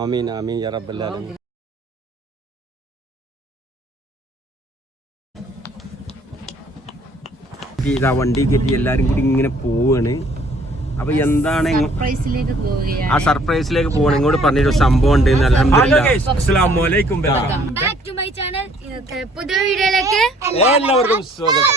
ആമീൻ ആമീൻ യാ റബ്ബൽ ആലമീൻ. ഇതാ വണ്ടി കയറ്റി എല്ലാരും കൂടി ഇങ്ങനെ പോവാണ്. അപ്പൊ എന്താണ് ആ സർപ്രൈസിലേക്ക് പോകണം. ഇങ്ങോട്ട് പറഞ്ഞൊരു സംഭവം ഉണ്ട്. അൽഹംദുലില്ലാഹ് എല്ലാവർക്കും സ്വാഗതം.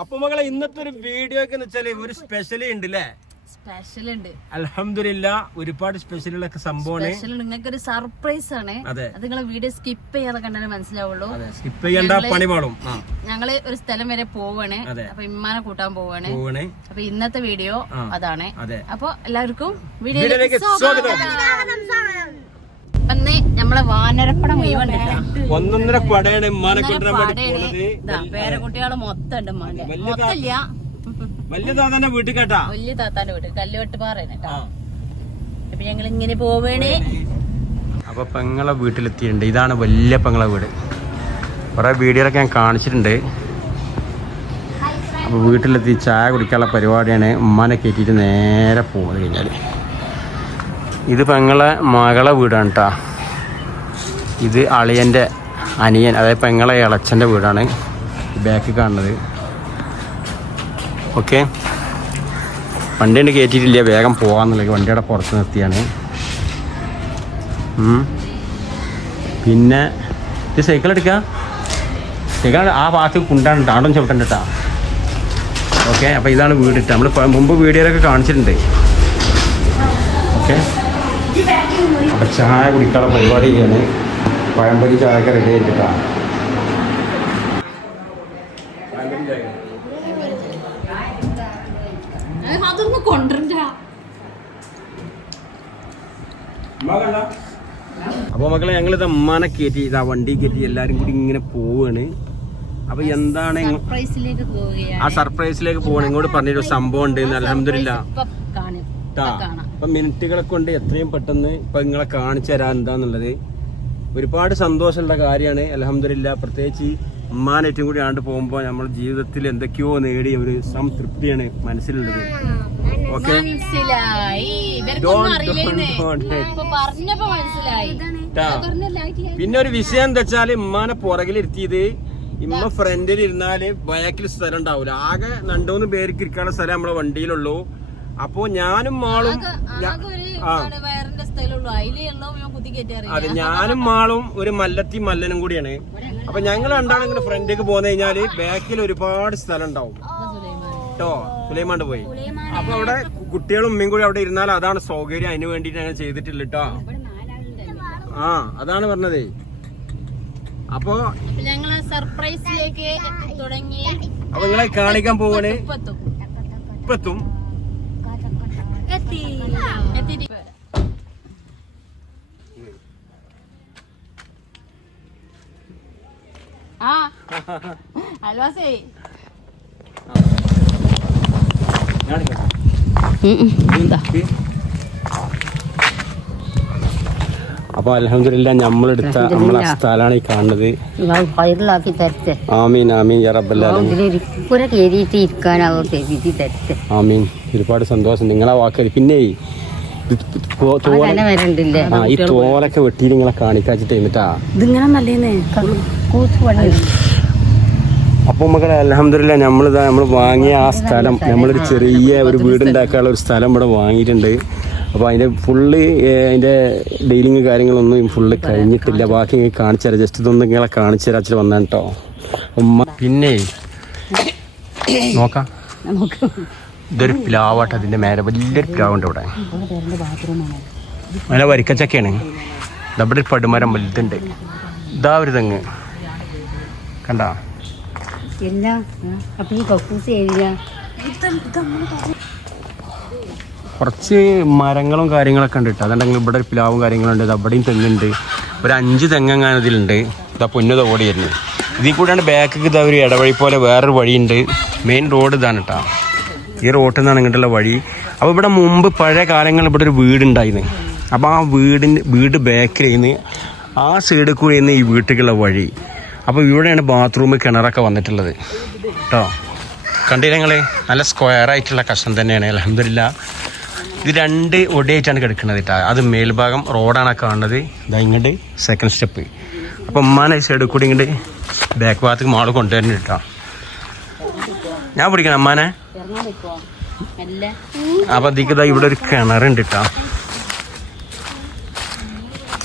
അപ്പൊ മകളെ ഇന്നത്തെ ഒരു വീഡിയോ ഒക്കെ വെച്ചാല് ഒരു സ്പെഷ്യലി ഉണ്ട് അല്ലേ? സ്പെഷ്യൽ ഉണ്ട് അൽഹംദുലില്ലാഹ്. ഒരുപാട് സ്പെഷ്യലുകളൊക്കെ സംഭവമാണ്. നിങ്ങൾക്ക് ഒരു സർപ്രൈസ് ആണ്. അത് നിങ്ങൾ വീഡിയോ സ്കിപ്പ് ചെയ്യാതെ കണ്ടാലേ മനസ്സിലാവുള്ളൂ. സ്കിപ്പ് ചെയ്യേണ്ട പണി പാടും. ഞങ്ങള് ഒരു സ്ഥലം വരെ പോവാണ്. അപ്പൊ ഇമ്മാനെ കൂട്ടാൻ പോവാണ്. അപ്പൊ ഇന്നത്തെ വീഡിയോ അതാണ്. അപ്പൊ എല്ലാവർക്കും വീഡിയോയിലേക്ക് സ്വാഗതം. അന്ന് നമ്മളെ വാനരപ്പട മുഴുവൻ ഒന്നൊന്നര പടയാണ് ഉമ്മാനെ കൊണ്ടുവരാൻ വേണ്ടി പോകുന്നത്. പേരക്കുട്ടികള് മൊത്തം ഉണ്ട്. മൊത്തമില്ല, വലിയ താത്താന്റെ വീട്ടിൽ കേട്ടാ. വലിയ താത്താന്റെ വീട്ടിൽ കല്ലുവെട്ടുപാറയാണ് കേട്ടോ. അപ്പൊ ഞങ്ങൾ ഇങ്ങനെ പോവേണേ. അപ്പൊ പെങ്ങളെ വീട്ടിലെത്തിയിട്ടുണ്ട്. ഇതാണ് വലിയ പെങ്ങളെ വീട്. കുറെ വീഡിയോയിലൊക്കെ ഞാൻ കാണിച്ചിട്ടുണ്ട്. അപ്പൊ വീട്ടിലെത്തി ചായ കുടിക്കാനുള്ള പരിപാടിയാണ്. ഉമ്മാനെ കയറ്റിയിട്ട് നേരെ പോകുന്നത് കഴിഞ്ഞാൽ ഇത് പെങ്ങളെ മകളെ വീടാണ് കേട്ടോ. ഇത് അളിയൻ്റെ അനിയൻ, അതായത് പെങ്ങളെ ഇളച്ചൻ്റെ വീടാണ് ബാക്ക് കാണുന്നത്. ഓക്കെ, വണ്ടി കൊണ്ട് കയറ്റിയിട്ടില്ല, വേഗം പോകാമെന്നുള്ളത് വണ്ടിയുടെ പുറത്ത് നിർത്തിയാണ്. പിന്നെ ഇത് സൈക്കിൾ എടുക്കുക. സൈക്കിൾ ആ ഭാഗത്ത് കുണ്ടാണ് താണ്ടും ചവിട്ടണ്ട കേട്ടോ. ഓക്കെ, അപ്പോൾ ഇതാണ് വീട് ഇട്ട. നമ്മൾ മുമ്പ് വീഡിയോയിലൊക്കെ കാണിച്ചിട്ടുണ്ട്. ഓക്കെ, അപ്പം ചായ കുടിക്കാനുള്ള പരിപാടി ചെയ്യാണ്. പഴംപൊരി ചായയൊക്കെ റെഡി ആയിട്ടാണ്. അതൊന്നും കൊണ്ടുവരണ്ട. അപ്പോൾ മക്കളെ ഞങ്ങളിത് ഉമ്മാനെ കയറ്റി ഇതാ വണ്ടി കയറ്റി എല്ലാവരും കൂടി ഇങ്ങനെ പോവാണ്. അപ്പൊ എന്താണ് ആ സർപ്രൈസിലേക്ക് പോകണം. ഇങ്ങോട്ട് പറഞ്ഞൊരു സംഭവം ഉണ്ട്. അൽഹംദുലില്ലാഹ്. ഇപ്പൊ മിനിറ്റുകളെ കൊണ്ട് എത്രയും പെട്ടെന്ന് ഇപ്പൊ നിങ്ങളെ കാണിച്ചു തരാൻ എന്താന്നുള്ളത് ഒരുപാട് സന്തോഷമുള്ള കാര്യമാണ്. അൽഹംദുലില്ലാഹ്. പ്രത്യേകിച്ച് ഉമ്മാനേറ്റവും കൂടി ആണ്ട് പോകുമ്പോൾ നമ്മൾ ജീവിതത്തിൽ എന്തൊക്കെയോ നേടിയ ഒരു സംതൃപ്തിയാണ് മനസ്സിലുള്ളത്. ഓക്കെ, പിന്നെ ഒരു വിഷയം എന്താ വെച്ചാല് ഉമ്മാനെ പുറകിലിരുത്തിയത് ഇമ്മ ഫ്രണ്ടിൽ ഇരുന്നാല് ബാക്കിൽ സ്ഥലം ഉണ്ടാവൂല. ആകെ 2-3 പേർക്ക് ഇരിക്കാനുള്ള സ്ഥലം നമ്മളെ വണ്ടിയിലുള്ളൂ. അപ്പോ ഞാനും മാളും അതെ ഞാനും മാളും ഒരു മല്ലനും കൂടിയാണ്. അപ്പൊ ഞങ്ങൾ രണ്ടാളും ഇങ്ങനെ ഫ്രണ്ടിലേക്ക് പോന്നു കഴിഞ്ഞാല് ബാക്കിൽ ഒരുപാട് സ്ഥലം ഉണ്ടാവും കേട്ടോ. സുലൈമാണ്ട് പോയി. അപ്പൊ അവിടെ കുട്ടികളും ഉമ്മയും കൂടി അവിടെ ഇരുന്നാൽ അതാണ് സൗകര്യം. അതിന് വേണ്ടിട്ട് ഞങ്ങൾ ചെയ്തിട്ടില്ല കേട്ടോ. അതാണ് പറഞ്ഞതേ. അപ്പൊ ഞങ്ങള് സർപ്രൈസിലേക്ക് തുടങ്ങി. അപ്പൊ നിങ്ങളെ കാണിക്കാൻ പോവാണ്. ഇപ്പെത്തും. അൽവാസേ അപ്പൊ അൽഹംദുലില്ലാഹ് നമ്മളെടുത്ത നമ്മളെ സ്ഥലമാണ് ഈ കാണുന്നത്. ആമീൻ ആമീൻ യാ റബ്ബൽ ആലമീൻ. ആമീൻ. ഒരുപാട് സന്തോഷം നിങ്ങളെ വാക്ക്. പിന്നെ ഈ തോലൊക്കെ വെട്ടി നിങ്ങളെ കാണിക്കാച്ചിട്ട് എന്നിട്ടാ. അപ്പൊ മക്കളെ അൽഹംദുലില്ലാഹ് നമ്മൾ വാങ്ങിയ ആ സ്ഥലം, നമ്മളൊരു ചെറിയ ഒരു വീടുണ്ടാക്കാനുള്ള ഒരു സ്ഥലം ഇവിടെ വാങ്ങിയിട്ടുണ്ട്. അപ്പോൾ അതിൻ്റെ ഫുള്ള് അതിൻ്റെ ഡീലിങ് കാര്യങ്ങളൊന്നും ഫുള്ള് കഴിഞ്ഞിട്ടില്ല. ബാക്കി കാണിച്ചു തരാം. ജസ്റ്റ് ഇതൊന്നും നിങ്ങളെ കാണിച്ചു തരാ വെച്ചിട്ട് വന്നാണ് കേട്ടോ ഉമ്മ. പിന്നെ നോക്കാം, ഇതൊരു പ്ലാവാട്ടോ. അതിൻ്റെ മേലെ വലിയൊരു പ്ലാവുണ്ട് ഇവിടെ. നല്ല വരിക്കച്ചക്കയാണ്. ഇവിടെ ഒരു പടുമരം വലുതുണ്ട്. ഇതാ ഒരു തെങ്ങ് കണ്ടാ. കുറച്ച് മരങ്ങളും കാര്യങ്ങളൊക്കെ ഉണ്ട് കേട്ടോ. അതുണ്ടെങ്കിൽ ഇവിടെ ഒരു പ്ലാവും കാര്യങ്ങളുണ്ട്. അവിടെയും തെങ്ങുണ്ട്. ഒരു 5 തെങ്ങെങ്ങാനും ഇതിലുണ്ട്. ഇതാ പൊന്നത് ഓടിയായിരുന്നു. ഇതിൽ കൂടെയാണ് ബാക്കിക്ക് ഇതാ ഒരു ഇടവഴി പോലെ വേറൊരു വഴിയുണ്ട്. മെയിൻ റോഡ് ഇതാണ് കേട്ടോ. ഈ റോട്ടിൽ നിന്നാണ് ഇങ്ങോട്ടുള്ള വഴി. അപ്പോൾ ഇവിടെ മുമ്പ് പഴയ കാലങ്ങളിൽ ഇവിടെ ഒരു വീടുണ്ടായിരുന്നു. അപ്പോൾ ആ വീട് ബാക്കിലായിരുന്നു. ആ സൈഡിൽ കൂടെയായിരുന്നു ഈ വീട്ടിലേക്കുള്ള വഴി. അപ്പോൾ ഇവിടെയാണ് ബാത്റൂം, കിണറൊക്കെ വന്നിട്ടുള്ളത് കേട്ടോ. കണ്ടില്ല നിങ്ങൾ? നല്ല സ്ക്വയർ ആയിട്ടുള്ള കഷ്ണം തന്നെയാണ്. അൽഹംദുലില്ലാഹ്. ഇത് 2 ഒടിയായിട്ടാണ് കിടക്കുന്നത് കേട്ടോ. അത് മേൽഭാഗം റോഡാണ് കാണുന്നത്. ഇതാ ഇങ്ങോട്ട് സെക്കൻഡ് സ്റ്റെപ്പ്. അപ്പം ഉമ്മാനെ സൈഡിൽ കൂടി ഇങ്ങോട്ട് ബാക്ക് ഭാഗത്തേക്ക് മാള് കൊണ്ടുവരുന്നു കേട്ടോ. ഞാൻ പിടിക്കണം അമ്മാനെ. അപ്പം അതിക്ക് ഇവിടെ ഒരു കിണറുണ്ട് കേട്ടോ.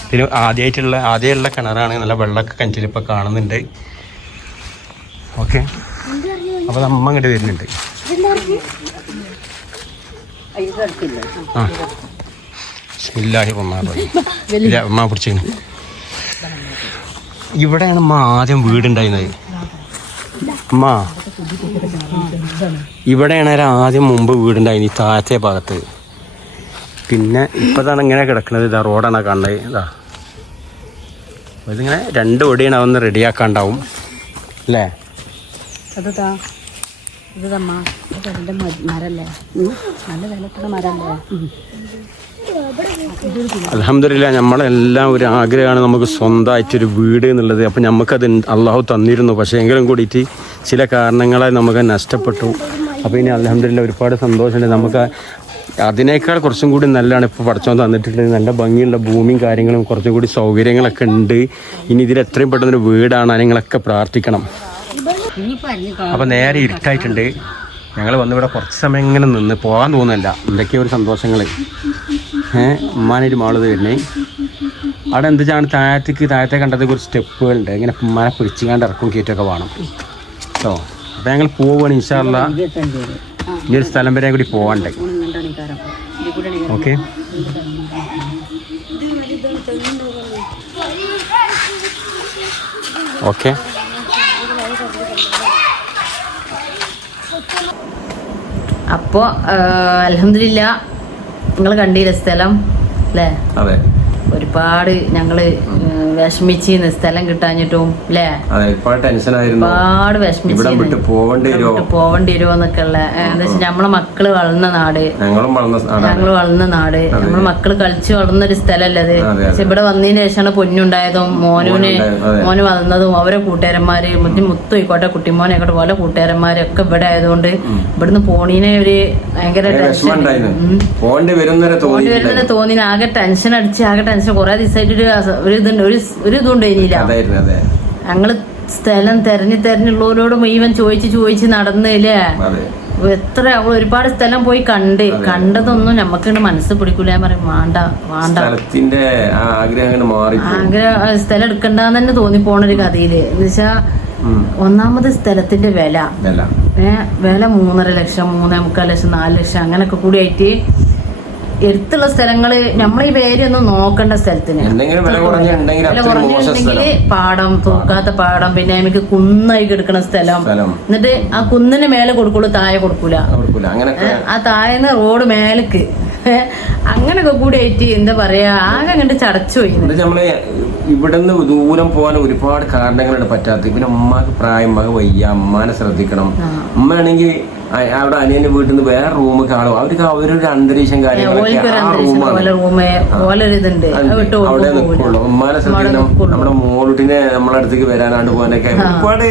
ഇതിന് ആദ്യമുള്ള കിണറാണ്. നല്ല വെള്ളമൊക്കെ കിണറ്റിലിപ്പോൾ കാണുന്നുണ്ട്. ഓക്കെ, അപ്പോൾ അമ്മ അങ്ങോട്ട് വരുന്നുണ്ട്. ആ ഇല്ലാഹി അമ്മ പിടിച്ചിരുന്നു. ഇവിടെയാണ് അമ്മ ആദ്യം വീടുണ്ടായിരുന്നത്. അമ്മ ഇവിടെയാണ് ആദ്യം മുമ്പ് വീടുണ്ടായിരുന്നു, ഈ താഴത്തെ ഭാഗത്ത്. പിന്നെ ഇപ്പതാണ് ഇങ്ങനെ കിടക്കുന്നത്. ഇതാ റോഡാണ് കാണുന്നത്. ഇതാ ഇതിങ്ങനെ 2 ഒടിയാണ് അതൊന്ന് റെഡിയാക്കാണ്ടാവും അല്ലേ? അൽഹംദുലില്ലാ, നമ്മളെല്ലാം ഒരു ആഗ്രഹമാണ് നമുക്ക് സ്വന്തമായിട്ടൊരു വീട് എന്നുള്ളത്. അപ്പം നമുക്കത് അള്ളാഹു തന്നിരുന്നു. പക്ഷേ എങ്കിലും കൂടിയിട്ട് ചില കാരണങ്ങളാൽ നമുക്ക് നഷ്ടപ്പെട്ടു. അപ്പോൾ ഇനി അൽഹംദുലില്ലാ ഒരുപാട് സന്തോഷമുണ്ട്. നമുക്ക് അതിനേക്കാൾ കുറച്ചും കൂടി നല്ലതാണ് ഇപ്പോൾ പടച്ചോൻ തന്നിട്ടുള്ളത്. നല്ല ഭംഗിയുള്ള ഭൂമിയും കാര്യങ്ങളും കുറച്ചും കൂടി സൗകര്യങ്ങളൊക്കെ ഉണ്ട്. ഇനി ഇതിൽ എത്രയും പെട്ടെന്നൊരു വീടാണ്. നിങ്ങളൊക്കെ പ്രാർത്ഥിക്കണം. അപ്പോൾ നേരെ ഇരുട്ടായിട്ടുണ്ട്. ഞങ്ങൾ വന്നിവിടെ കുറച്ച് സമയം ഇങ്ങനെ നിന്ന് പോകാൻ തോന്നുന്നില്ല. എന്തൊക്കെയോ ഒരു സന്തോഷങ്ങൾ. ഉമ്മാനൊരു മാള് വരുന്നേ. അവിടെ എന്ത് വെച്ചാണ് താഴത്തെ കണ്ടത് കുറച്ച് സ്റ്റെപ്പുകളുണ്ട്. ഇങ്ങനെ ഉമ്മാനെ പിടിച്ചുകൊണ്ട് ഇറക്കും കയറ്റൊക്കെ വേണം കേട്ടോ. അപ്പോൾ ഞങ്ങൾ പോവുകയാണ് ഇൻഷാ അല്ലാ. ഈ ഒരു സ്ഥലം വരെ കൂടി പോകണ്ടേ. Okay, okay. അപ്പോൾ അൽഹംദുലില്ലാ നിങ്ങൾ കണ്ടില്ല സ്ഥലം അല്ലേ? അതെ, ഒരുപാട് ഞങ്ങള് വിഷമിച്ചിന്ന് സ്ഥലം കിട്ടാഞ്ഞിട്ടും അല്ലേ? ഒരുപാട് വിഷമിച്ചു പോവേണ്ടി വരുമോന്നൊക്കെ ഉള്ള. എന്താ വെച്ചാൽ നമ്മളെ മക്കള് വളർന്ന നാട്, ഞങ്ങള് വളർന്ന നാട്, നമ്മളെ മക്കള് കളിച്ച് വളർന്നൊരു സ്ഥലമല്ലേ അത്. പക്ഷെ ഇവിടെ വന്നതിന് ശേഷമാണ് പൊന്നുണ്ടായതും മോന് വളർന്നതും. അവരെ കൂട്ടുകാരന്മാര് മുത്തു ആയിക്കോട്ടെ, കുട്ടിമോനായിക്കോട്ടെ, പല കൂട്ടുകാരന്മാരൊക്കെ ഇവിടെ ആയതുകൊണ്ട് ഇവിടുന്ന് പോണീനെ ഒരു ഭയങ്കര ടെൻഷൻ തോന്നി. ആകെ ടെൻഷൻ അടിച്ച് ആകെ ടെൻഷൻ. കുറെ ദിവസമായിട്ട് ഒരു ഇതുണ്ട് ഇനിയില്ല. ഞങ്ങള് സ്ഥലം തെരഞ്ഞുള്ളവരോട് മുഴുവൻ ചോദിച്ച് നടന്നില്ലേ. എത്ര ഒരുപാട് സ്ഥലം പോയി കണ്ടതൊന്നും നമ്മക്ക് മനസ്സ് പിടിക്കൂല. ഞാൻ പറയും വേണ്ട ആഗ്രഹം സ്ഥലം എടുക്കണ്ടെന്ന് തന്നെ തോന്നിപ്പോണൊരു കഥയില്. എന്ന് വെച്ചാ ഒന്നാമത് സ്ഥലത്തിന്റെ വില 3.5 ലക്ഷം, 3.25 ലക്ഷം, 4 ലക്ഷം അങ്ങനൊക്കെ കൂടി ആയിട്ട് എടുത്തുള്ള സ്ഥലങ്ങള് നമ്മളീ പേരൊന്നും നോക്കേണ്ട സ്ഥലത്തിന് വില കുറഞ്ഞിട്ടുണ്ടെങ്കിൽ പാടം, തൂക്കാത്ത പാടം, പിന്നെ നമുക്ക് കുന്നായി കിടക്കുന്ന സ്ഥലം. എന്നിട്ട് ആ കുന്നിന് മേലെ കൊടുക്കുള്ളൂ, താഴെ കൊടുക്കൂല. ആ താഴെന്ന് റോഡ് മേലേക്ക് അങ്ങനൊക്കെ കൂടി ആയിട്ട് എന്താ പറയാ ആകെ അങ്ങോട്ട് ചടച്ചു പോയി. നമ്മള് ഇവിടുന്ന് ദൂരം പോകാൻ ഒരുപാട് കാരണങ്ങളാണ് പറ്റാത്തത്. പിന്നെ ഉമ്മാക്ക് പ്രായം, മക വയ്യ, ഉമ്മാനെ ശ്രദ്ധിക്കണം. ഉമ്മയാണെങ്കിൽ അവിടെ അനിയന്റെ വീട്ടിൽ നിന്ന് വേറെ റൂം കാണും. അവർക്ക് അവരൊരു അന്തരീക്ഷം കാര്യങ്ങളൊക്കെ അവിടെ നിൽക്കുള്ളൂ. ഉമ്മാനെ ശ്രദ്ധിക്കണം. നമ്മുടെ മോളുട്ടിനെ നമ്മളെ അടുത്തേക്ക് വരാനാണ്ട് പോകാനൊക്കെ ഒരുപാട്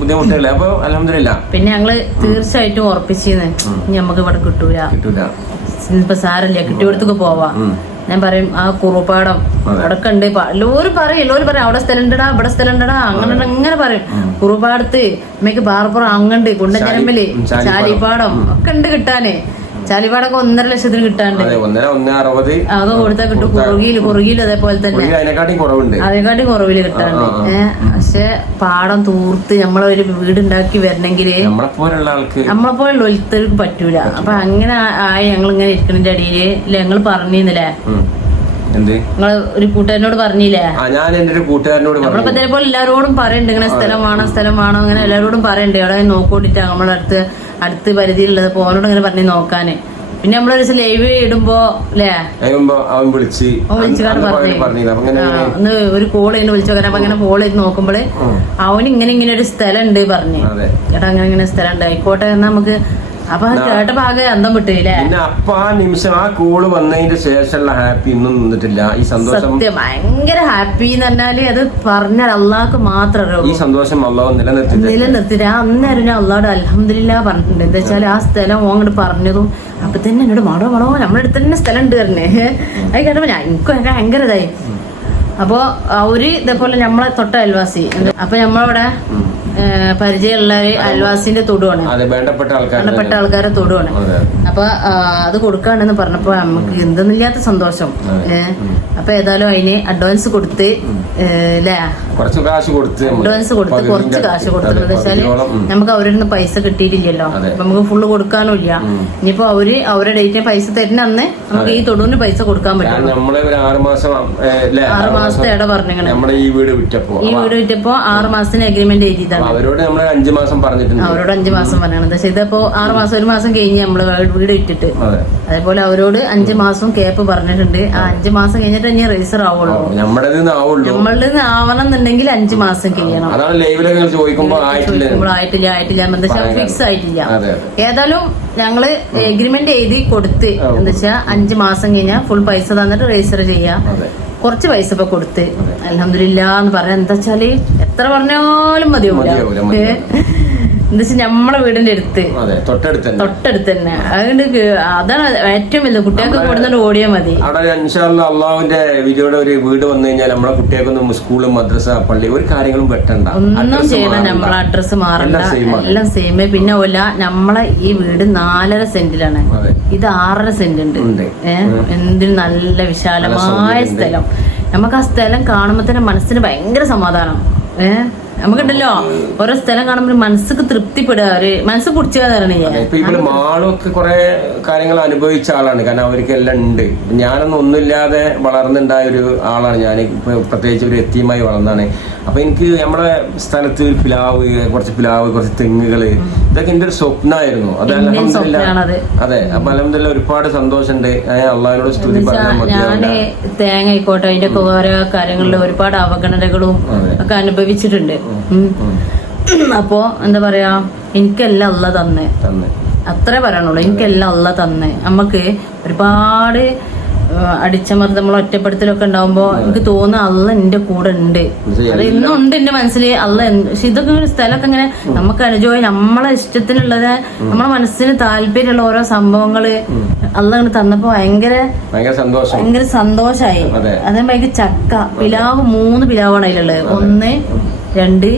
ബുദ്ധിമുട്ടില്ല. അപ്പൊ അൽഹംദുലില്ലാ പിന്നെ ഞങ്ങള് തീർച്ചയായിട്ടും ഉറപ്പിച്ചിരുന്നു നമുക്ക് ഇവിടെ കിട്ടൂല. ഇപ്പൊ സാരല്ല, കിട്ടിയടത്തേക്ക് പോവാ. ഞാൻ പറയും ആ കുറുപ്പാടം അവിടൊക്കെ ഉണ്ട്. എല്ലാവരും പറയും അവിടെ സ്ഥലം ഉണ്ടടാ, ഇവിടെ സ്ഥലം ഉണ്ടടാ, അങ്ങനെ പറയും. കുറുപ്പാടത്ത് അമ്മയ്ക്ക് പാറപ്പുറം അങ്ങണ്ട്, കുണ്ടഞ്ചനമ്പല്, ചാലിപ്പാടം ഒക്കെ ഉണ്ട് കിട്ടാന്. ചാലിപ്പാടൊക്കെ 1.5 ലക്ഷത്തിന് കിട്ടാണ്ട്. അത് കൊടുത്താൽ കിട്ടും. കുറുകിയിൽ അതേപോലെ തന്നെ അതിനെക്കാട്ടി കുറവില് കിട്ടാണ്ട്. പക്ഷെ പാടം തൂർത്ത് നമ്മളൊരു വീടുണ്ടാക്കി വരണമെങ്കില് നമ്മളെപ്പോലുള്ള ഒലിത്തർക്ക് പറ്റൂല. അപ്പൊ അങ്ങനെ ആയി ഞങ്ങൾ ഇങ്ങനെ ഇരിക്കണതിന്റെ അടിയില് ഞങ്ങൾ പറഞ്ഞിരുന്നില്ലേ, നിങ്ങള് ഒരു കൂട്ടുകാരനോട് പറഞ്ഞില്ലേ, നമ്മളിപ്പോ ഇതേപോലെ എല്ലാവരോടും പറയണ്ട് ഇങ്ങനെ സ്ഥലം വേണം അങ്ങനെ എല്ലാവരോടും പറയണ്ട്. അവിടെ നോക്കോണ്ടിട്ടാ നമ്മളെ അടുത്ത് പരിധിയിലുള്ളത്. അപ്പൊ അവനോട് ഇങ്ങനെ പറഞ്ഞു നോക്കാന്. പിന്നെ നമ്മളൊരു ദിവസം ലൈവ് ഇടുമ്പോ അല്ലേ ഒന്ന് ഒരു കോൾ ചെയ്ത് വിളിച്ചു നോക്കാൻ. അപ്പൊ അങ്ങനെ കോൾ ചെയ്ത് നോക്കുമ്പോള് അവന് ഇങ്ങനെ ഒരു സ്ഥലം ഉണ്ട് പറഞ്ഞ്. ചേട്ടാ അങ്ങനെ സ്ഥലം ഉണ്ട്, ആയിക്കോട്ടെ എന്നാ നമുക്ക് അപ്പൊ കേട്ടപ്പോ ആകെ അന്തം വിട്ടില്ലേ. പിന്നെ അപ്പൊ ആ നിമിഷം ആ കോള് വന്നതിന്റെ ശേഷമുള്ള ഹാപ്പി ഇന്നും നിന്നിട്ടില്ല. ഈ സന്തോഷം സത്യം ഭയങ്കര ഹാപ്പി എന്ന് പറഞ്ഞാല് അത് പറഞ്ഞാൽ അള്ളാഹ്ക്ക് മാത്രമേ ഈ സന്തോഷം അള്ളാഹു നിലനിർത്തിട്ട്. അന്നേരം ഞാൻ അള്ളാഹോട് അൽഹംദുലില്ലാ പറഞ്ഞിട്ടുണ്ട്. എന്താ വെച്ചാൽ ആ സ്ഥലം അങ്ങോട്ട് പറഞ്ഞതും അപ്പൊ തന്നെ എന്നോട് മടോ നമ്മുടെ അടുത്ത് തന്നെ സ്ഥലം ഉണ്ട് പറഞ്ഞേ. അത് കേട്ടപ്പോ എനിക്ക് ഭയങ്കര ഇതായി. അപ്പോ അവര് ഇതേപോലെ നമ്മളെ തൊട്ട അയൽവാസി, അപ്പൊ നമ്മളവിടെ പരിചയമുള്ള അയൽവാസിന്റെ തൊടുവാണ്, വേണ്ടപ്പെട്ട ആൾക്കാരെ തൊടുവാണ്. അപ്പൊ അത് കൊടുക്കാണെന്ന് പറഞ്ഞപ്പോ നമുക്ക് എന്തെന്നില്ലാത്ത സന്തോഷം. അപ്പൊ ഏതായാലും അതിന് അഡ്വാൻസ് കൊടുത്ത് കുറച്ച് കാശ് കൊടുത്ത് കൊടുത്തെന്ന് വെച്ചാല് നമുക്ക് അവരിൽ നിന്ന് പൈസ കിട്ടിയിട്ടില്ലല്ലോ. അപ്പൊ നമുക്ക് ഫുള്ള് കൊടുക്കാനും ഇല്ല. ഇനിയിപ്പോ അവരുടെ ഡേറ്റിന് പൈസ തരുന്ന അന്ന് നമുക്ക് ഈ തൊടുവിന് പൈസ കൊടുക്കാൻ പറ്റും. 6 മാസത്തെ ഇട പറഞ്ഞിങ്ങനെ ഈ വീട് വിറ്റപ്പോ 6 മാസത്തിന് അഗ്രിമെന്റ് എഴുതിയതാണ്. അവരോട് നമ്മൾ 5 മാസം പറഞ്ഞിട്ടുണ്ട്. അവരോട് 5 മാസം പറഞ്ഞത്. പക്ഷെ ഇതിപ്പോ 6 മാസം 1 മാസം കഴിഞ്ഞ് നമ്മള് വീട് വിറ്റിട്ട്. അതേപോലെ അവരോട് 5 മാസം കേപ്പ് പറഞ്ഞിട്ടുണ്ട്. ആ 5 മാസം കഴിഞ്ഞിട്ട് ഇനി രജിസ്റ്റർ ആവുള്ളൂ. നമ്മളിൽ നിന്ന് ആവണം എന്നുണ്ടെങ്കിൽ 5 മാസം കഴിയണം. ആയിട്ടില്ല ഫിക്സ് ആയിട്ടില്ല. ഏതായാലും ഞങ്ങള് എഗ്രിമെന്റ് എഴുതി കൊടുത്ത് എന്താ വെച്ചാ 5 മാസം കഴിഞ്ഞാൽ ഫുൾ പൈസ തന്നിട്ട് രജിസ്റ്റർ ചെയ്യാം. കുറച്ച് പൈസ ഇപ്പൊ കൊടുത്ത് അൽഹംദുലില്ലാ എന്ന് പറയാൻ എന്താ വെച്ചാല് എത്ര പറഞ്ഞാലും മതിയാവൂല. എന്താ വെച്ചാൽ നമ്മളെ വീടിന്റെ അടുത്ത് തൊട്ടടുത്ത് തന്നെ. അതുകൊണ്ട് അതാണ് ഏറ്റവും വലുത്. കുട്ടികൾക്ക് കൂടുതൽ ഓടിയാൽ മതി. അള്ളാഹുവിന്റെ വിധിയോടെ ഒരു വീട് വന്നു കഴിഞ്ഞാൽ നമ്മളെ കുട്ടികൾക്കൊന്നും സ്കൂളും മദ്രസ പള്ളി ഒരു കാര്യങ്ങളും വെട്ടണ്ട, ഒന്നും ചെയ്യണം. നമ്മളെ അഡ്രസ്സ് മാറണ്ട, എല്ലാം സെയിം. പിന്നെ ഓല നമ്മളെ ഈ വീട് 4.5 സെന്റിലാണ്, ഇത് 6.5 സെന്റ് ഉണ്ട്. എന്തിനും നല്ല വിശാലമായ സ്ഥലം. നമുക്ക് ആ സ്ഥലം കാണുമ്പോ തന്നെ മനസ്സിന് ഭയങ്കര സമാധാനം. നമുക്കുണ്ടല്ലോ ഓരോ സ്ഥലം കാണുമ്പോൾ മനസ്സിക്ക് തൃപ്തിപ്പെടുക, ഒരു മനസ്സ് പൊടിച്ചാൽ മാളൊക്കെ കുറെ കാര്യങ്ങൾ അനുഭവിച്ച ആളാണ്. കാരണം അവർക്ക് എല്ലാം ഉണ്ട്. ഞാനൊന്നും ഒന്നുമില്ലാതെ വളർന്നുണ്ടായ ഒരു ആളാണ്. ഞാൻ പ്രത്യേകിച്ച് ഒരു എത്തിയുമായി വളർന്നാണ്. അപ്പൊ എനിക്ക് നമ്മുടെ സ്ഥലത്ത് കുറച്ച് പ്ലാവ് കുറച്ച് തെങ്ങുകള് ഇതൊക്കെ എന്റെ ഒരു സ്വപ്നമായിരുന്നു. അത് അതെ. അപ്പൊ അൽഹംദുലില്ലാ ഒരുപാട് സന്തോഷമുണ്ട്. അള്ളാഹിനോട് സ്തുതി ഞാന് തേങ്ങ ആയിക്കോട്ടെ അതിന്റെ ഓരോ കാര്യങ്ങളിൽ ഒരുപാട് അവഗണനകളും ഒക്കെ അനുഭവിച്ചിട്ടുണ്ട്. അപ്പോ എന്താ പറയാ, എനിക്കെല്ലാം അള്ള തന്നെ അത്രേ പറയാനുള്ളൂ. എനിക്കെല്ലാം അള്ള തന്നെ. നമുക്ക് ഒരുപാട് അടിച്ചമർത്ത് നമ്മൾ ഒറ്റപ്പെടുത്തലൊക്കെ ഉണ്ടാവുമ്പോ എനിക്ക് തോന്നുന്ന അള്ള എന്റെ കൂടെ ഉണ്ട്. അത് ഇന്നും ഉണ്ട് എന്റെ മനസ്സിൽ അള്ള. പക്ഷെ ഇതൊക്കെ സ്ഥലമൊക്കെ ഇങ്ങനെ നമുക്ക് അനുഭവം നമ്മളെ ഇഷ്ടത്തിനുള്ളത് നമ്മളെ മനസ്സിന് താല്പര്യമുള്ള ഓരോ സംഭവങ്ങള് അള്ള ഇങ്ങനെ തന്നപ്പോ ഭയങ്കര സന്തോഷായി. അതേപോലെ ചക്ക പിലാവ് 3 പിലാവാണ് അതിലുള്ളത്. 1 2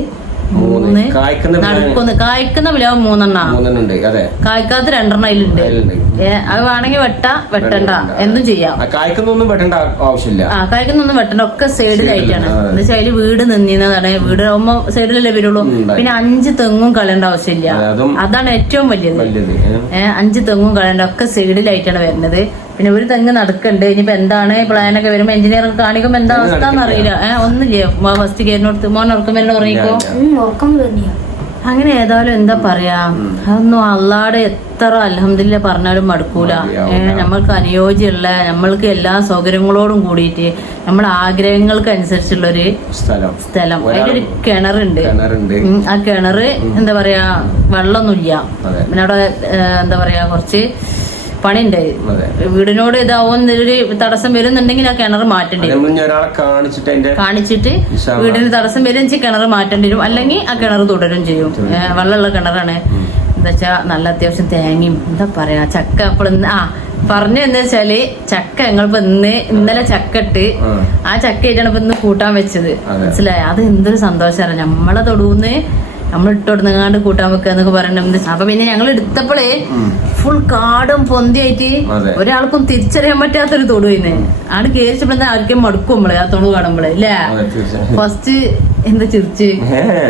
3 കായ്ക്കുന്ന പിലാവ് 3 കായ്ക്കാത്ത 2 അതിലുണ്ട്. അത് വേണമെങ്കിൽ വെട്ടണ്ട എന്തും ചെയ്യാം. കായ്ക്കുന്നൊന്നും വെട്ടേണ്ട ആവശ്യമില്ല. കായ്ക്കുന്നൊന്നും വെട്ടണ്ട, ഒക്കെ സൈഡിലായിട്ടാണ്. എന്താ വെച്ചാൽ അതില് വീട് നിന്നതാണ്. വീട് ആവുമ്പോ സൈഡിലല്ലേ വരുള്ളൂ. പിന്നെ 5 തെങ്ങും കളയേണ്ട ആവശ്യമില്ല. അതാണ് ഏറ്റവും വലിയത്. 5 തെങ്ങും കളയേണ്ട, ഒക്കെ സൈഡിലായിട്ടാണ് വരുന്നത്. പിന്നെ ഒരു തെങ്ങ് നടക്കുന്നുണ്ട്. ഇനിയിപ്പോ എന്താണ് പ്ലാനൊക്കെ വരുമ്പോ എഞ്ചിനീയർ കാണിക്കുമ്പോ എന്താ അവസ്ഥ എന്നറിയില്ല. ഒന്നുമില്ലേ ഫസ്റ്റ് കയറിനോടത്ത് മോൻ ഉറക്കം വരുന്ന ഉറങ്ങിക്കോ. അങ്ങനെ ഏതായാലും എന്താ പറയാ, അതൊന്നും അള്ളാടെ എത്ര അൽഹംദുലില്ലാ പറഞ്ഞാലും മടുക്കൂല. നമ്മൾക്ക് അനുയോജ്യമുള്ള നമ്മൾക്ക് എല്ലാ സൗകര്യങ്ങളോടും കൂടിയിട്ട് നമ്മളെ ആഗ്രഹങ്ങൾക്ക് അനുസരിച്ചുള്ളൊരു സ്ഥലം. അതിലൊരു കിണറുണ്ട്. ആ കിണറ് എന്താ പറയാ വെള്ളമൊന്നുമില്ല. പിന്നെ അവിടെ എന്താ പറയാ കുറച്ച് പണിയുണ്ട്. വീടിനോട് ഇതാവുന്നൊരു തടസ്സം വരുന്നുണ്ടെങ്കിൽ ആ കിണർ മാറ്റേണ്ടി വരും. കാണിച്ചിട്ട് വീടിന് തടസ്സം വരും കിണർ മാറ്റേണ്ടി വരും. അല്ലെങ്കിൽ ആ കിണർ തുടരും ചെയ്യും. വെള്ളമുള്ള കിണറാണ്. എന്താ വെച്ചാ നല്ല അത്യാവശ്യം തേങ്ങയും എന്താ പറയാ ചക്ക. അപ്പോൾ പറഞ്ഞു എന്താ വെച്ചാല് ചക്ക ഞങ്ങളിപ്പോ ഇന്നലെ ചക്ക ഇട്ട് ആ ചക്ക ആയിട്ടാണ് ഇപ്പൊ ഇന്ന് കൂട്ടാൻ വെച്ചത്. മനസ്സിലായ? അത് എന്തൊരു സന്തോഷമാണ്. നമ്മളെ തൊടുന്ന് നമ്മൾ ഇട്ടോടുന്നങ്ങാണ്ട് കൂട്ടാൻ വെക്കുക എന്നൊക്കെ പറയണത്. അപ്പൊ പിന്നെ ഞങ്ങൾ എടുത്തപ്പോഴേ ഫുൾ കാടും പൊന്തിയായിട്ട് ഒരാൾക്കും തിരിച്ചറിയാൻ പറ്റാത്തൊരു തൊടുവിന്ന് ആട് കേറിച്ചപ്പോ ആർക്കും മടുക്കും നമ്മള് ആ തൊടു കാണുമ്പോളേ അല്ലേ. ഫസ്റ്റ് എന്താ ചിരിച്ച്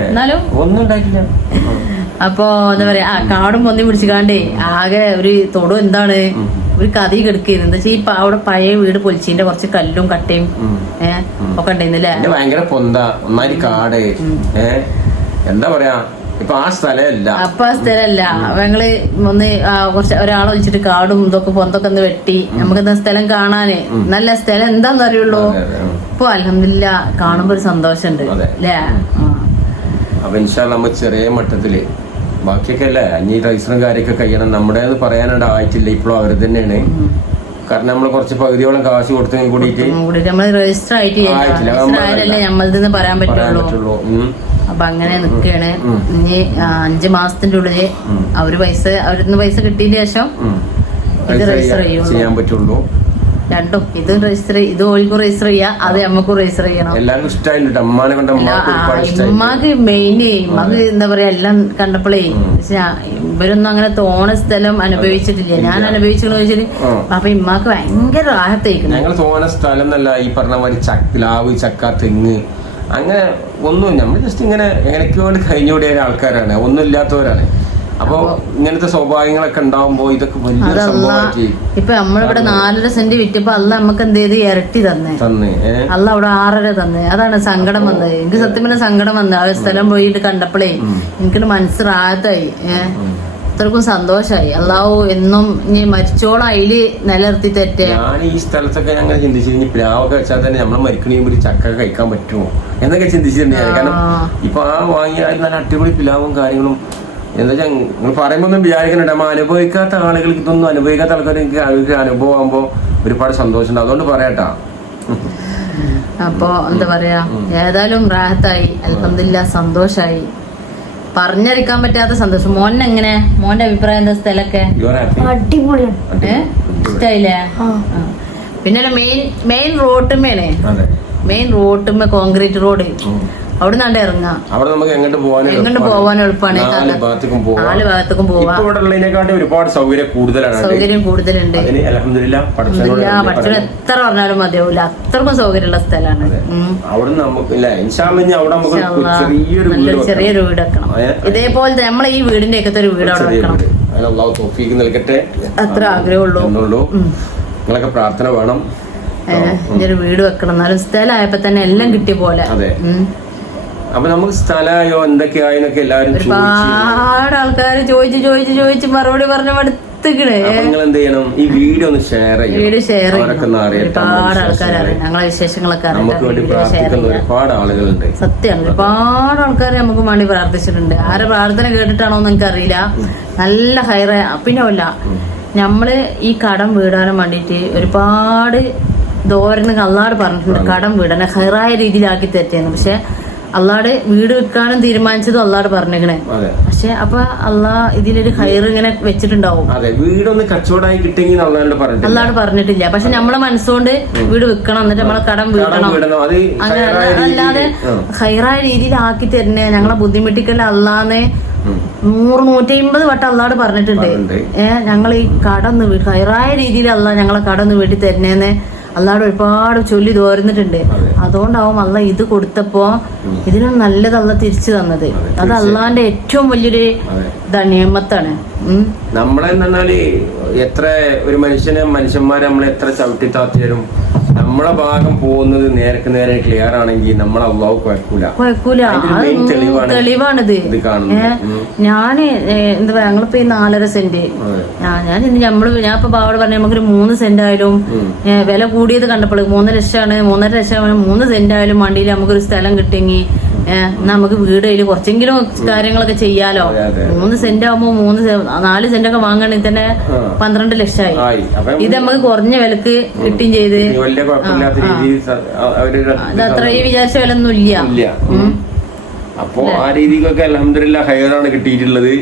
എന്നാലും ഒന്നും ഉണ്ടാക്കില്ല. അപ്പൊ എന്താ പറയാ കാടും പൊന്തി പിടിച്ചിക്കാണ്ടേ ആകെ ഒരു തൊടു എന്താണ് ഒരു കഥ കിടക്കുന്നു. എന്താ വെച്ചാൽ ഈ അവിടെ പഴയ വീട് പൊലിച്ചതിന്റെ കുറച്ച് കല്ലും കട്ടയും ഒക്കെ ഉണ്ടായിരുന്നില്ലേ. ഭയങ്കര പൊന്ത ഒന്നായി കാട്. എന്താ പറയാ ഇപ്പൊ ആ സ്ഥലമല്ല. അപ്പൊ ആ സ്ഥലമല്ല. ഞങ്ങള് ഒന്ന് കുറച്ച് ഒരാളെ വിളിച്ചിട്ട് കാടും ഇതൊക്കെ പൊന്തൊക്കെ ഒന്ന് വെട്ടി നമുക്ക് സ്ഥലം കാണാന് നല്ല സ്ഥലം എന്താന്ന് അറിയുള്ളൂ. ഇപ്പൊ അൽഹംദുലില്ലാ കാണുമ്പോ ഒരു സന്തോഷമുണ്ട് അല്ലേ. അപ്പൊ ഇൻഷാ അല്ലാഹ് നമ്മൾ ചെറിയ മട്ടത്തില് ബാക്കിയൊക്കെ അല്ലേ ഇനി രജിസ്റ്ററും കാര്യമൊക്കെ കഴിയണം. നമ്മുടെ പറയാനായിട്ട് ആയിട്ടില്ല, ഇപ്പോഴും അവർ തന്നെയാണ്. കാരണം നമ്മൾ കുറച്ച് പകുതിയോളം കാശ് കൊടുത്തു കൂടിയിട്ട് രജിസ്റ്റർ ആയിട്ടില്ല, നമ്മളതെന്ന് പറയാൻ പറ്റുള്ളൂ. അപ്പൊ അങ്ങനെ നിക്കാണ്. ഇനി 5 മാസത്തിന്റെ ഉള്ളില് അവരിന്ന് പൈസ കിട്ടിയതിന് ശേഷം ഇത് രജിസ്റ്റർ ചെയ്യാൻ പറ്റുള്ളൂ. രണ്ടും ഇതും രജിസ്റ്റർ, ഇത് ഓൾക്കും രജിസ്റ്റർ ചെയ്യാം, അത് നമ്മക്കും രജിസ്റ്റർ ചെയ്യണം. എല്ലാവർക്കും ഇഷ്ടമായില്ല. ഉമ്മാക്ക് മെയിൻ ഉമ്മാക്ക് എന്താ പറയാ എല്ലാം കണ്ടപ്പോഴേ ഇവരൊന്നും അങ്ങനെ തോണ സ്ഥലം അനുഭവിച്ചിട്ടില്ല. ഞാൻ അനുഭവിച്ചെന്ന് വെച്ചാല് അപ്പൊ ഇമ്മാക്ക് ഭയങ്കര റാഹത്തായിരിക്കും. ഞങ്ങൾ തോണ സ്ഥലം എന്നല്ല ഈ പറഞ്ഞ മാതിരി പ്ലാവ്, ചക്ക, തെങ്ങ് അങ്ങനെ ഒന്നും. നമ്മൾ ജസ്റ്റ് ഇങ്ങനെ എനിക്ക് വേണ്ടി കഴിഞ്ഞുകൂടിയ ആൾക്കാരാണ്, ഒന്നും ഇല്ലാത്തവരാണ്. അപ്പൊ ഇങ്ങനത്തെ സൗഭാഗ്യങ്ങളൊക്കെ ഉണ്ടാവുമ്പോ ഇതൊക്കെ വലിയ സംഭവമായിട്ട് ഇപ്പൊ നമ്മളിവിടെ 4.5 സെന്റ് വിറ്റപ്പോ അല്ല നമുക്ക് എന്ത് ചെയ്ത് ഇരട്ടി തന്നെ അല്ല അവിടെ 6.5 തന്നെ. അതാണ് സങ്കടം വന്നത്. എനിക്ക് സത്യം പറഞ്ഞ സങ്കടം വന്നത് ആ സ്ഥലം പോയിട്ട് കണ്ടപ്പോഴേ എനിക്കൊരു മനസ്സിലാകത്തായി. അത്രക്കും സന്തോഷായി. അല്ലാവോ എന്നും ഇനി മരിച്ചോളം അതില് നിലനിർത്തി തെറ്റേ. ഞാൻ ഈ സ്ഥലത്തൊക്കെ ഞങ്ങൾ ചിന്തിച്ചു, ഇനി പ്ലാവൊക്കെ വെച്ചാൽ തന്നെ നമ്മൾ മരിക്കണമെങ്കിൽ ഒരു ചക്ക കഴിക്കാൻ പറ്റുമോ എന്നൊക്കെ ചിന്തിച്ചിട്ടുണ്ട്. കാരണം ഇപ്പൊ ആ വാങ്ങിയ നല്ല അടിപൊളി പ്ലാവും കാര്യങ്ങളും എന്താ വെച്ചാൽ നിങ്ങൾ പറയുമ്പോ ഒന്നും വിചാരിക്കണ്ട. നമ്മൾ അനുഭവിക്കാത്ത ആളുകൾക്ക് ഇതൊന്നും അനുഭവിക്കാത്ത ആൾക്കാർ എനിക്ക് അനുഭവം ആകുമ്പോ ഒരുപാട് സന്തോഷമുണ്ട്. അതുകൊണ്ട് പറയാട്ടാ. അപ്പൊ എന്താ പറയാ, ഏതായാലും റാഹത്തായി, അൽഹംദുലില്ലാ, സന്തോഷായി, പറഞ്ഞറിയിക്കാൻ പറ്റാത്ത സന്തോഷം. മോനെങ്ങനെ, മോന്റെ അഭിപ്രായം എന്താ? സ്ഥലൊക്കെ അടിപൊളിയാണ്, ഇഷ്ടായില്ലേ? പിന്നെ മെയിൻ റോട്ടുമേനെ, മെയിൻ റോട്ടുമ്മ കോൺക്രീറ്റ് റോഡ്, അവിടെ നിന്നാണ്ട് ഇറങ്ങാം. അവിടെ നമുക്ക് എങ്ങോട്ട് പോവാൻ എളുപ്പമാണ്. 4 ഭാഗത്തേക്കും പോവാം. ഒരുപാട് സൗകര്യം കൂടുതലുണ്ട്. ഭക്ഷണം എത്ര പറഞ്ഞാലും മതിയാവൂല, അത്രക്കും സൗകര്യമുള്ള സ്ഥലമാണ്. ചെറിയൊരു വീട് വെക്കണം. ഇതേപോലെ നമ്മളെ ഈ വീടിന്റെ ഒക്കെ ഒരു വീട് അവിടെ വെക്കണം. അത്ര ആഗ്രഹമുള്ളൂ. നിങ്ങളൊക്കെ പ്രാർത്ഥന വേണം. ഒരു വീട് വെക്കണം. എന്നാലും സ്ഥലമായപ്പോ തന്നെ എല്ലാം കിട്ടിയ പോലെ. അപ്പൊ നമുക്ക് സ്ഥലമായോ എന്തൊക്കെയായെന്നൊക്കെ എല്ലാവരും ഒരുപാട് ആൾക്കാർ ചോദിച്ച് മറുപടി പറഞ്ഞ മടുത്തിക്കണേ. നിങ്ങൾ എന്ത് ചെയ്യണം, ഈ വീഡിയോ ഒന്ന് ഷെയർ ചെയ്യണം. ഒരുപാട് ആൾക്കാരറിയാം ഞങ്ങളെ വിശേഷങ്ങളൊക്കെ നമുക്ക് വേണ്ടി പ്രാർത്ഥിക്കുന്ന ഒരുപാട് ആളുകളുണ്ട്. സത്യമാണ്, ഒരുപാട് ആൾക്കാർ നമുക്ക് വേണ്ടി പ്രാർത്ഥിച്ചിട്ടുണ്ട്. ആരെ പ്രാർത്ഥന കേട്ടിട്ടാണോ എന്ന് എനിക്ക് അറിയില്ല. നല്ല ഹൈറ. പിന്നെ അല്ല, നമ്മള് ഈ കടം വീടാനും വേണ്ടിയിട്ട് ഒരുപാട് ദോരന് അള്ളാട് പറഞ്ഞിട്ടുണ്ട്, കടം വീടാനെ ഹൈറായ രീതിയിലാക്കി തെറ്റേന്ന്. പക്ഷെ അള്ളാട് വീട് വെക്കാനും തീരുമാനിച്ചതും അള്ളാട് പറഞ്ഞേക്കണേ. പക്ഷെ അപ്പൊ അള്ളാ ഇതിലൊരു ഹൈർ ഇങ്ങനെ വെച്ചിട്ടുണ്ടാവും. വീടൊന്ന് കച്ചവടമായി കിട്ടിയെങ്കിൽ അള്ളാട് പറഞ്ഞിട്ടില്ല. പക്ഷെ നമ്മളെ മനസ്സുകൊണ്ട് വീട് വെക്കണം, എന്നിട്ട് നമ്മളെ കടം വീടണം. അങ്ങനെ അല്ലാതെ ഹൈറായ രീതിയിൽ ആക്കി തരുന്നേ, ഞങ്ങളെ ബുദ്ധിമുട്ടിക്കല്ല അള്ളാന്ന് 100-150 വട്ടം അള്ളാട് പറഞ്ഞിട്ടുണ്ട്. ഞങ്ങൾ ഈ കടന്ന് ഹൈറായ രീതിയിൽ അല്ല ഞങ്ങളെ കടന്ന് വീട്ടിൽ തരുന്നേന്ന് അള്ളാട് ഒരുപാട് ചൊല്ലി തോരുന്നിട്ടുണ്ട്. അതുകൊണ്ടാവും അള്ള ഇത് കൊടുത്തപ്പോ ഇതിനും നല്ലത് അള്ള തിരിച്ചു തന്നത്. അത് അള്ളാന്റെ ഏറ്റവും വലിയൊരു നിയമത്താണ്. നമ്മളെ പറഞ്ഞാല് എത്ര ഒരു മനുഷ്യന്മാരെ നമ്മളെ എത്ര ചവിട്ടി താത്തിയാലും നമ്മളെ ഭാഗം പോകുന്നത് നേരക്ക് നേരെ ക്ലിയർ ആണെങ്കിൽ നമ്മളെ അള്ളാഹു കുഴക്കൂല. തെളിവാണിത്. ഞാന് എന്താ പറയാ, ഞങ്ങളിപ്പോ ഈ 4.5 സെന്റ് ഞാൻ ഇപ്പൊ ബാവോട് പറഞ്ഞ നമുക്കൊരു 3 സെന്റ് ആയാലും വില കൂടിയത് കണ്ടപ്പോൾ 3 ലക്ഷമാണ് 3.5 ലക്ഷം 3 സെന്റ് ആയാലും വണ്ടിയിൽ നമുക്കൊരു സ്ഥലം കിട്ടിയെങ്കിൽ നമുക്ക് വീട് അതിൽ കുറച്ചെങ്കിലും കാര്യങ്ങളൊക്കെ ചെയ്യാലോ. 3 സെന്റ് ആകുമ്പോ 4 സെന്റ് ഒക്കെ വാങ്ങണമെങ്കിൽ തന്നെ 12 ലക്ഷമായി. ഇത് നമുക്ക് കുറഞ്ഞ വിലക്ക് കിട്ടുകയും ചെയ്ത് ഇത് അത്ര ഈ വിചാരിച്ച വില ഒന്നും ഇല്ല. അപ്പൊ ആ രീതിക്കൊക്കെ അൽഹംദുലില്ലാഹ് ഹൈറാണ് കിട്ടിയിട്ടുള്ളത്.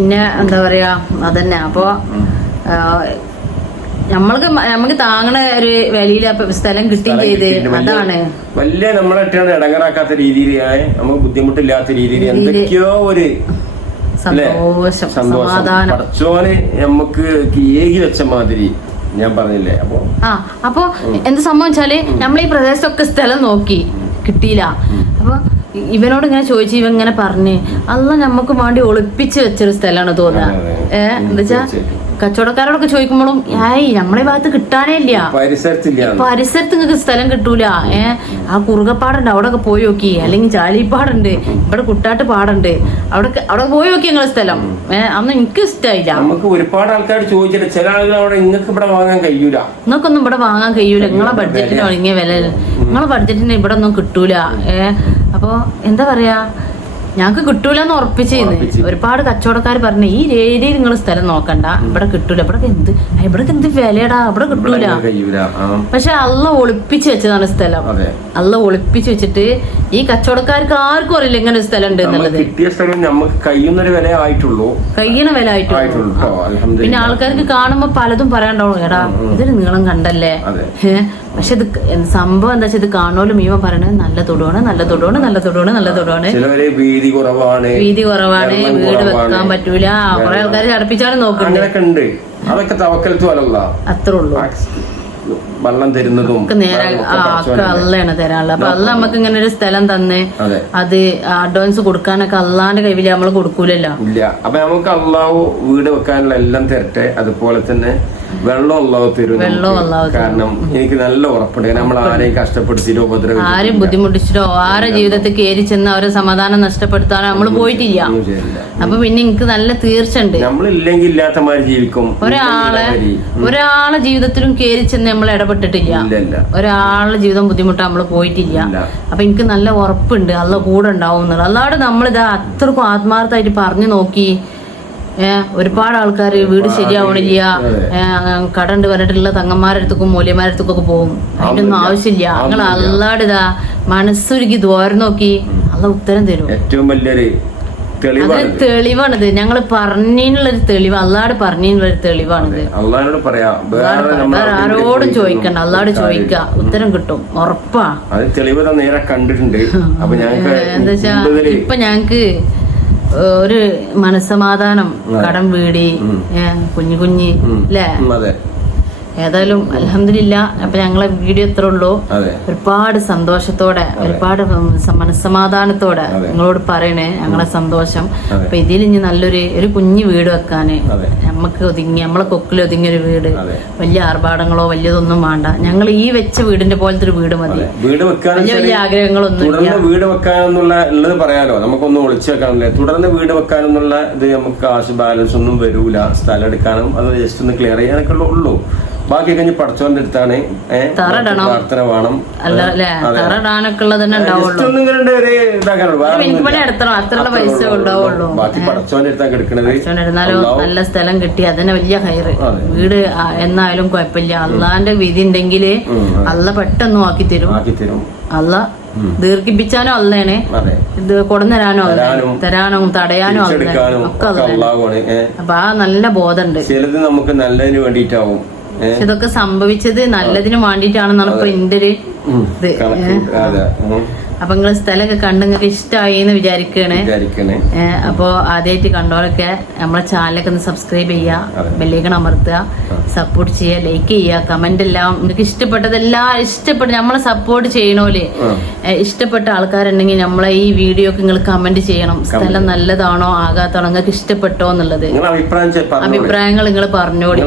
പിന്നെ എന്താ പറയാ, അതന്നെ. അപ്പൊ നമുക്ക് താങ്ങണ ഒരു വലിയ സ്ഥലം കിട്ടുകയും ചെയ്ത് അതാണ് വലിയ നമ്മളെ ഇടങ്ങറാക്കാത്ത രീതിയിൽ, നമുക്ക് ബുദ്ധിമുട്ടില്ലാത്ത രീതിയിൽ എന്തൊക്കെയോ ഒരു സന്തോഷം സമാധാനം പഠിച്ചോന് നമുക്ക് ഏകി വെച്ച മാതിരി ഞാൻ പറഞ്ഞില്ലേ. അപ്പൊ എന്ത് സംഭവം വെച്ചാല് നമ്മൾ ഈ പ്രദേശത്തൊക്കെ സ്ഥലം നോക്കി കിട്ടിയില്ല. അപ്പൊ ഇവനോട് ഇങ്ങനെ ചോദിച്ചു, ഇവൻ ഇങ്ങനെ പറഞ്ഞ് അല്ല നമുക്ക് വേണ്ടി ഒളിപ്പിച്ച് വെച്ചൊരു സ്ഥലമാണ് തോന്നുക. എന്താ വെച്ചാ കച്ചവടക്കാരോടൊക്കെ ചോദിക്കുമ്പോഴും നമ്മളെ ഭാഗത്ത് കിട്ടാനേ ഇല്ല, പരിസരത്ത് നിങ്ങൾക്ക് സ്ഥലം കിട്ടൂല. ആ കുറുകപ്പാടുണ്ട്, അവിടെയൊക്കെ പോയി നോക്കി. അല്ലെങ്കിൽ ചാലിപ്പാടുണ്ട്, ഇവിടെ കുട്ടാട്ട് പാടുണ്ട്, അവിടെ പോയി നോക്കി ഞങ്ങളെ സ്ഥലം. അന്ന് എനിക്ക് ഇഷ്ടമായില്ല. നമുക്ക് ഒരുപാട് ആൾക്കാർ ചോദിച്ചിട്ട് ചില ആളുകൾ അവിടെ ഇവിടെ വാങ്ങാൻ കഴിയൂല, നിങ്ങൾക്കൊന്നും ഇവിടെ വാങ്ങാൻ കഴിയൂല, നിങ്ങളെ ബഡ്ജറ്റിന് ഒഴുങ്ങിയ വില, നിങ്ങളെ ബഡ്ജറ്റിന് ഇവിടെ ഒന്നും കിട്ടൂല. അപ്പൊ എന്താ പറയാ, ഞങ്ങക്ക് കിട്ടൂലെന്ന് ഉറപ്പിച്ചിരുന്നു. ഒരുപാട് കച്ചവടക്കാർ പറഞ്ഞു ഈ ഏരിയയിൽ നിങ്ങൾ സ്ഥലം നോക്കണ്ട, ഇവിടെ കിട്ടൂല, ഇവിടെ എന്ത് വിലയടാ, ഇവിടെ കിട്ടൂല. പക്ഷെ അള്ള ഒളിപ്പിച്ച് വെച്ചതാണ് സ്ഥലം. അള്ള ഒളിപ്പിച്ച് വെച്ചിട്ട് ഈ കച്ചവടക്കാർക്ക് ആർക്കും അറിയില്ല ഇങ്ങനെ ഒരു സ്ഥലം ഉണ്ട് എന്നുള്ളത്. കഴിയണ വില ആയിട്ടുള്ളൂ. പിന്നെ ആൾക്കാർക്ക് കാണുമ്പോ പലതും പറയാണ്ടാവും, എടാ ഇതൊരു നീളം കണ്ടല്ലേ. പക്ഷെ ഇത് സംഭവം എന്താ വെച്ചാൽ ഇത് കാണുമല്ലോ മീവ പറയണത് നല്ല തൊടുവാണ്, നല്ല തൊടുവാണ്, നല്ല തൊടുവാണ്, നല്ല തൊടുവാണ്. വീതി കുറവാണ്, വീട് വെക്കാൻ പറ്റൂല. കുറെ ആൾക്കാർ ചടപ്പിച്ചാലും നോക്കുന്നുണ്ട്. അത്രേ ഉള്ളൂ. വെള്ളം തരുന്നതും അള്ളയാണ് തരാനുള്ളത്. അപ്പൊ അള്ള നമുക്ക് ഇങ്ങനെ ഒരു സ്ഥലം തന്നെ അത് അഡ്വാൻസ് കൊടുക്കാനൊക്കെ അള്ളാന്റെ കയ്യില് നമ്മള് കൊടുക്കൂലല്ലോ. ഇല്ല. അപ്പൊ നമുക്ക് അള്ളാഹു വീട് വെക്കാനുള്ള എല്ലാം തരട്ടെ. അതുപോലെ തന്നെ വെള്ളം അള്ളാഹു തരും. കാരണം എനിക്ക് നല്ല ഉറപ്പുണ്ട്, നമ്മൾ ആരെയും കഷ്ടപ്പെടുത്തിയോ ഉപദ്രവിച്ചോ ആരെയും ബുദ്ധിമുട്ടിച്ചിട്ടോ ആരെ ജീവിതത്തിൽ കയറി ചെന്ന് അവരെ സമാധാനം നഷ്ടപ്പെടുത്താനോ നമ്മള് പോയിട്ടില്ല. അപ്പൊ പിന്നെ എനിക്ക് നല്ല തീർച്ച ഉണ്ട്, നമ്മളില്ലെങ്കിൽ ഇല്ലാത്ത മാതിരി ജീവിക്കും. ഒരാളെ ജീവിതത്തിലും കയറി ചെന്ന് നമ്മൾ ഇടപെട്ടിട്ടില്ല, ഒരാളുടെ ജീവിതം ബുദ്ധിമുട്ട് നമ്മള് പോയിട്ടില്ല. അപ്പൊ എനിക്ക് നല്ല ഉറപ്പുണ്ട് അള്ള കൂടെ ഉണ്ടാവും എന്നുള്ളത്. അല്ലാതെ നമ്മളിതാ അത്രക്കും ആത്മാർത്ഥമായിട്ട് പറഞ്ഞു നോക്കി. ഒരുപാട് ആൾക്കാർ വീട് ശരിയാവണില്ല, കടണ്ട് പറഞ്ഞിട്ടുള്ള തങ്ങന്മാരടുത്തേക്കും മൂല്യന്മാരടുത്തേക്കൊക്കെ പോകും. അതിനൊന്നും ആവശ്യമില്ല. നിങ്ങൾ അല്ലാടിതാ മനസ്സൊരുക്കി ദ്വാരം നോക്കി അള്ള ഉത്തരം തരും. ഏറ്റവും വലിയൊരു തെളിവാണിത്. ഞങ്ങൾ പറഞ്ഞതിനുള്ളൊരു തെളിവ്, അള്ളാട് പറഞ്ഞതിനുള്ളൊരു തെളിവാണിത്. വേറെ ആരോടും ചോദിക്കണ്ട, അള്ളാട് ചോദിക്ക, ഉത്തരം കിട്ടും, ഉറപ്പാ. കണ്ടിട്ടുണ്ട്. എന്താ വെച്ചാ ഇപ്പൊ ഞങ്ങക്ക് ഒരു മനസ്സമാധാനം, കടം വീടി, കുഞ്ഞു കുഞ്ഞ് അല്ലേ. ഏതായാലും അൽഹംദുലില്ലാ. അപ്പൊ ഞങ്ങളെ വീഡിയോ എത്ര ഉള്ളൂ. ഒരുപാട് സന്തോഷത്തോടെ, ഒരുപാട് മനസ്സമാധാനത്തോടെ നിങ്ങളോട് പറയണേ ഞങ്ങളെ സന്തോഷം. അപ്പൊ ഇതിൽ ഇനി ഒരു കുഞ്ഞു വീട് വെക്കാന് നമുക്ക് ഒതുങ്ങി, നമ്മളെ കൊക്കിൽ ഒതുങ്ങിയൊരു വീട്, വലിയ ആർഭാടങ്ങളോ വലിയതൊന്നും വേണ്ട. ഞങ്ങൾ ഈ വെച്ച വീടിന്റെ പോലത്തെ ഒരു വീട് മതി. വലിയ വലിയ ആഗ്രഹങ്ങളൊന്നും വീട് വെക്കാനെന്നുള്ള പറയാലോ, നമുക്കൊന്നും ഒളിച്ചു വെക്കാനില്ല. തുടർന്ന് വീട് വെക്കാനെന്നുള്ള ഇത് നമുക്ക് കാശ് ബാലൻസ് ഒന്നും വരൂല. സ്ഥലം എടുക്കാനും അത് ജസ്റ്റ് ഒന്ന് ക്ലിയർ ചെയ്യാനൊക്കെ ഉള്ളൂ. ബാക്കി കഴിഞ്ഞ് പഠിച്ചോന്റെ അടുത്താണ് പ്രാർത്ഥന വേണം. ബാക്കി പഠിച്ചോന്റെ അടുത്താണ് എടുക്കണത്. നല്ല സ്ഥലം കിട്ടി അതന്നെ വലിയ ഹൈറ്. വീട് എന്നാലും കുഴപ്പമില്ല. അള്ളാന്റെ വിധി ഉണ്ടെങ്കില് അള്ള പെട്ടെന്ന് ആക്കി തരും. അള്ള ദീർഘിപ്പിച്ചാനോ അല്ലാണ്, ഇത് കൊടുന്നരാനോ തരാനോ തടയാനോ ഒക്കെ അള്ളാണ്. അപ്പൊ ആ നല്ല ബോധമുണ്ട്. ചിലത് നമുക്ക് നല്ലതിന് വേണ്ടിയിട്ടാവും. ഇതൊക്കെ സംഭവിച്ചത് നല്ലതിന് വേണ്ടിയിട്ടാണെന്നാണ് ഇപ്പൊ എന്റെ ഒരു ഇത്. അപ്പൊ നിങ്ങള് സ്ഥലമൊക്കെ കണ്ട് നിങ്ങൾക്ക് ഇഷ്ടമായി എന്ന് വിചാരിക്കണേ. അപ്പൊ ആദ്യമായിട്ട് കണ്ടോളൊക്കെ നമ്മളെ ചാനലൊക്കെ ഒന്ന് സബ്സ്ക്രൈബ് ചെയ്യുക, ബെല്ലൈക്കൺ അമർത്തുക, സപ്പോർട്ട് ചെയ്യുക, ലൈക്ക് ചെയ്യുക, കമന്റ് എല്ലാം നിങ്ങൾക്ക് ഇഷ്ടപ്പെട്ടതെല്ലാം നമ്മളെ സപ്പോർട്ട് ചെയ്യണോല്. ഇഷ്ടപ്പെട്ട ആൾക്കാരുണ്ടെങ്കിൽ നമ്മളെ ഈ വീഡിയോക്ക് നിങ്ങൾ കമന്റ് ചെയ്യണം. സ്ഥലം നല്ലതാണോ ആകാത്താണോ, നിങ്ങൾക്ക് ഇഷ്ടപ്പെട്ടോ എന്നുള്ളത് അഭിപ്രായങ്ങൾ നിങ്ങൾ പറഞ്ഞോളി.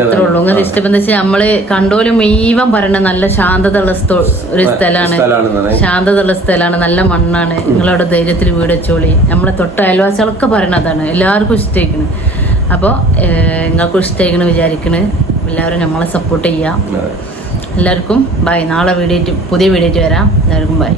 അത്രേ ഉള്ളൂ. നിങ്ങൾ ഇഷ്ടപ്പെട്ട നമ്മള് കണ്ടോലും മുഴുവൻ പറയണ നല്ല ശാന്തത ഉള്ള ഒരു സ്ഥലം, ശാന്തതയുള്ള സ്ഥലമാണ്, നല്ല മണ്ണാണ്. നിങ്ങളവിടെ ധൈര്യത്തിൽ വീട് വെച്ചോളി. നമ്മളെ തൊട്ട അയൽവാസികളൊക്കെ പറയണതാണ്, എല്ലാവർക്കും ഇഷ്ടമായിക്കണ്. അപ്പോൾ നിങ്ങൾക്കും ഇഷ്ടമായിക്കണ് വിചാരിക്കണ്. എല്ലാവരും നമ്മളെ സപ്പോർട്ട് ചെയ്യാം. എല്ലാവർക്കും ബൈ. നാളെ പുതിയ വീഡിയോ വരാം. എല്ലാവർക്കും ബൈ.